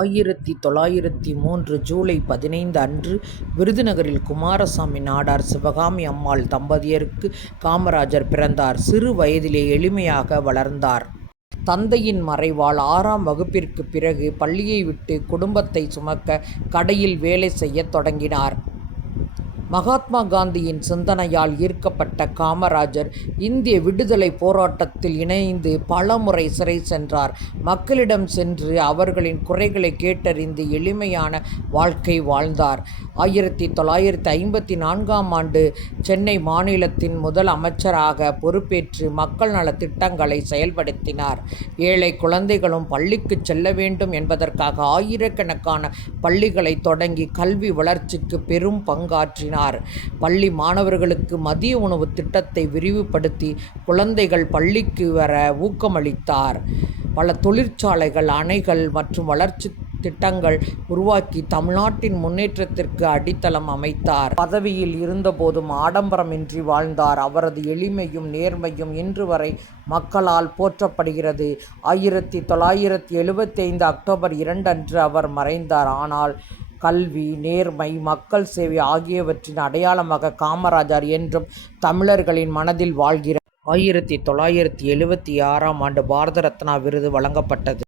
1903 ஜூலை 15 அன்று விருதுநகரில் குமாரசாமி நாடார் சிவகாமி அம்மாள் தம்பதியருக்கு காமராஜர் பிறந்தார். சிறு வயதிலே எளிமையாக வளர்ந்தார். தந்தையின் மறைவால் 6ஆம் வகுப்பிற்கு பிறகு பள்ளியை விட்டு குடும்பத்தை சுமக்க கடையில் வேலை செய்யத் தொடங்கினார். மகாத்மா காந்தியின் சிந்தனையால் ஈர்க்கப்பட்ட காமராஜர் இந்திய விடுதலை போராட்டத்தில் இணைந்து பலமுறை சிறை சென்றார். மக்களிடம் சென்று அவர்களின் குறைகளை கேட்டறிந்து எளிமையான வாழ்க்கை வாழ்ந்தார். 1954ஆம் ஆண்டு சென்னை மாநிலத்தின் முதல் அமைச்சராக பொறுப்பேற்று மக்கள் நல திட்டங்களை செயல்படுத்தினார். ஏழை குழந்தைகளும் பள்ளிக்கு செல்ல வேண்டும் என்பதற்காக ஆயிரக்கணக்கான பள்ளிகளை தொடங்கி கல்வி வளர்ச்சிக்கு பெரும் பங்காற்றினார். பள்ளி மாணவர்களுக்கு மதிய உணவு திட்டத்தை விரிவுபடுத்தி குழந்தைகள் பள்ளிக்கு வர ஊக்கமளித்தார். பல தொழிற்சாலைகள், அணைகள் மற்றும் வளர்ச்சி திட்டங்கள் உருவாக்கி தமிழ்நாட்டின் முன்னேற்றத்திற்கு அடித்தளம் அமைத்தார். பதவியில் இருந்தபோதும் ஆடம்பரமின்றி வாழ்ந்தார். அவரது எளிமையும் நேர்மையும் இன்று வரை மக்களால் போற்றப்படுகிறது. 1975 அக்டோபர் 2 அன்று அவர் மறைந்தார். ஆனால் கல்வி, நேர்மை, மக்கள் சேவை ஆகியவற்றின் அடையாளமாக காமராஜர் என்றும் தமிழர்களின் மனதில் வாழ்கிறார். 1976ஆம் ஆண்டு பாரத ரத்னா விருது வழங்கப்பட்டது.